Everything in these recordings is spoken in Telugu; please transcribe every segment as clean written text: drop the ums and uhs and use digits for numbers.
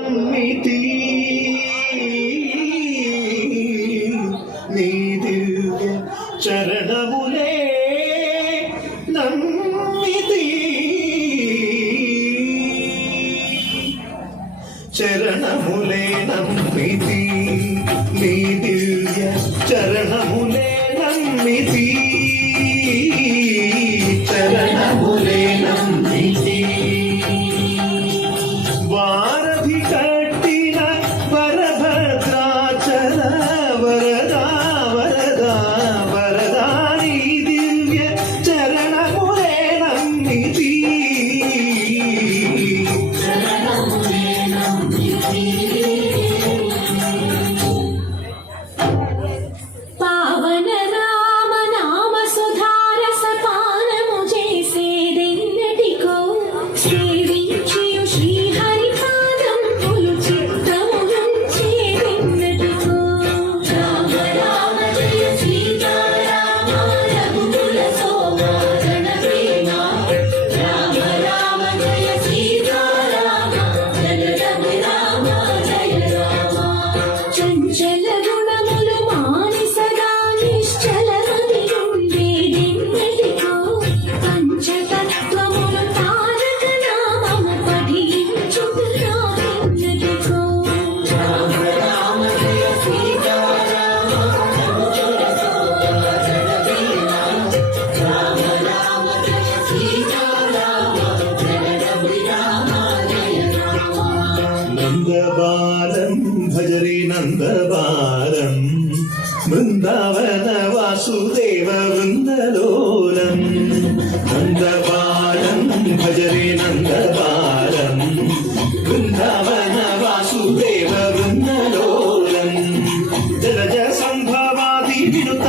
నమ్మితి నీ దివ్య చరణములే నమ్మితి చరణములే నమ్మితి నీ దివ్య చరణములే నమ్మితి చరణములే నమ్మితి వారధి కట్టిన వరభద్రాచల వరదా వరదా వరదా నీ దివ్య చరణములే నమ్మితి పావన రామ నామ సుధారస పానము చేసేదెన్నటికో సేవించియు శ్రీహరి పాదంబులు చిత్తములుంచేదెన్నటికో రామ రామ జయ సీతారామ రఘుకుల సోమరణ ప్రేమ రామ రామ జయ సీతారామ జగదభ రామ జయ రామ చంచల గుణములు మాని సదా నిశ్చలమని ఉండేదెన్నటికో పంచతత్వములు తారక నామము పఠించుకున్నాదెన్నటికో రామ రామ జయ సీతారామ రఘుకుల సోమరణ ప్రేమ రామ రామ జయ సీతారామ జగదభ రామ జయ రామ నందబాలం భజరే నందబాలం బృందావన వాసుదేవ వృందలోలం నందబాలం భజరే నందబాలం బృందావన వాసుదేవ వృందలోలం జలజ సంభవాది వినుత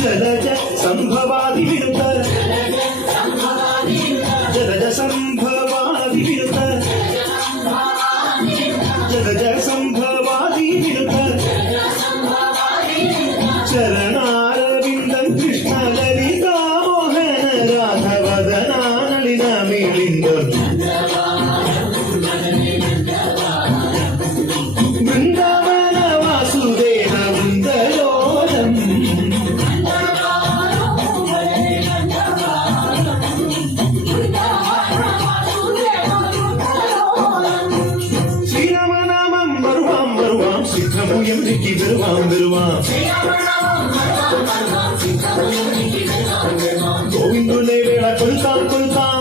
జలజ సంభవాది వినుత జలజ సంభవాది వినుత జలజ సంభవాది వినుత చరణారవిందం కృష్ణ లలితా మోహన రాధవదనా నళిన మిలిందం బృందావన వాసుదేవ వృందలోలం శ్రీరామనామం வருவாம் வருவாம் சித்தமுயம் நிக்கி வருவாம் வருவாம் గోవిందులే వేళ కొలుతాం కొలుతాం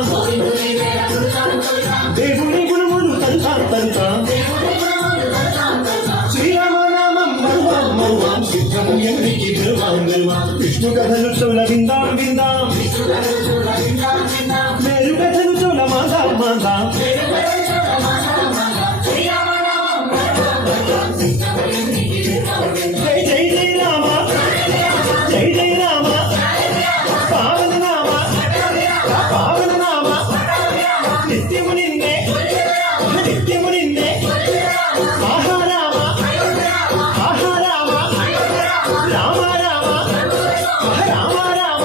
దేవుని గుణములు తలుతాం తలుతాం శ్రీరామనామం మరువాం మరువాం సిద్ధముయం నిక్కి வருవాం வருవాం విష్ణు కథలు చౌల విందాం విందాం మేరు కథలు చౌల మాదాం మాదాం జై జై జై రామ జై జై రామ పావన నామ పావన నామ నిత్యము నిన్నే నిత్యము నిన్నే ఆహా రామ ఆహా రామ రామ రామ రామ రామ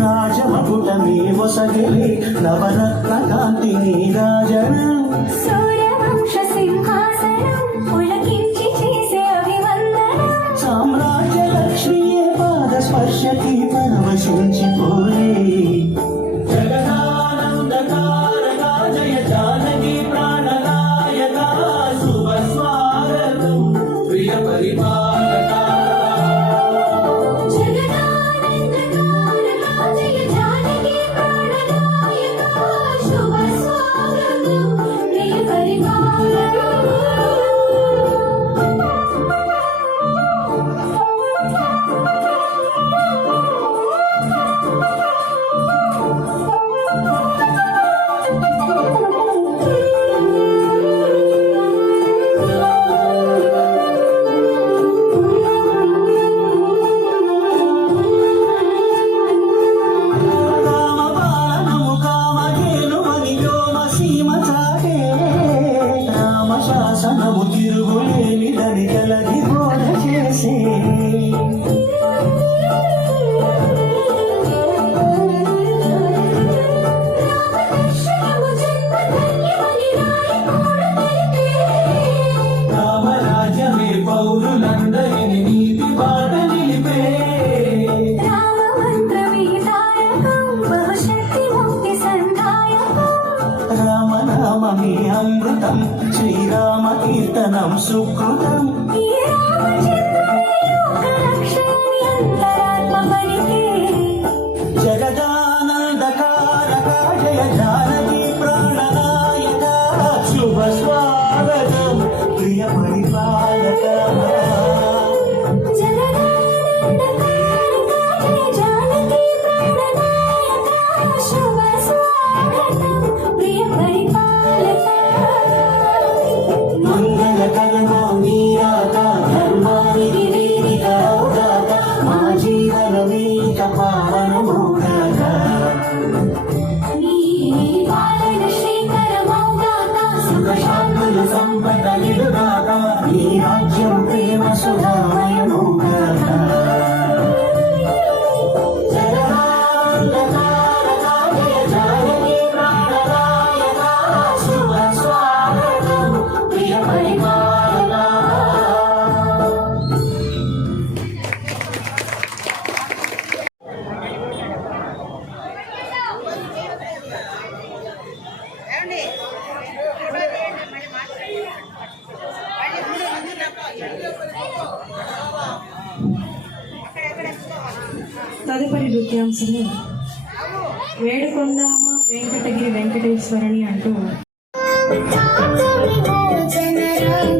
రాజమకుటమే మొసగిలి నవరత్న కాంతి నీరాజనం సూర్యవంశ సింహాసనం పులకించి చేసే అభివందనం సామ్రాజ్య లక్ష్మీయే పాద స్పర్శకి పరవశించిపోయే జగదానందకారక జయ జానకి ప్రాణనాయక శుభ స్వాగతం ప్రియ పరిపాలక జయ జానకి ప్రాణనాయక శుభ స్వాగతం ప్రియ రామబాణము కామధేనుమని వ్యోమ సీమ చాటే రామశాసనము తిరుగులేనిదని జలధి బోధ చేసే రామదర్శనము జన్మధన్యమని రాయకూడ తెలిపే రామరాజ్యమే పౌరులందరిని నీతి బాట నిలిపే రామమంత్రమే తారకం బహుశక్తి ముక్తి సంధాయకం రామనామమే అమృతం శ్రీరామ కీర్తనం సుకృతం ఈ రామచంద్రుని లోకరక్షణి అంతరాత్మ పలికే జగదానందకారక జయ జానకి ప్రాణనాయక శుభ స్వాగతం ప్రియ పరిపాలక జగదానందకారక జయ జానకి ప్రాణనాయక శుభ స్వాగతం ప్రియ పరిపాలక మంగళకరమో నీరాక ధర్మానికి వేదిక అవుగాక మా జీవనమీక పావనమౌగాక నీ పాలన శ్రీకరమౌగాక సుఖశాంతులు సంపద నిలుగాక నీ రాజ్యం ప్రేమ సుధామయమౌగాక జగదానందకారక జయ జానకి ప్రాణనాయక శుభ స్వాగతం ప్రియ పరిపాలక తదుపరి నృత్యాంశము వేడుకొందామ వెంకటగిరి వెంకటేశ్వరుని అంటూ జనరామ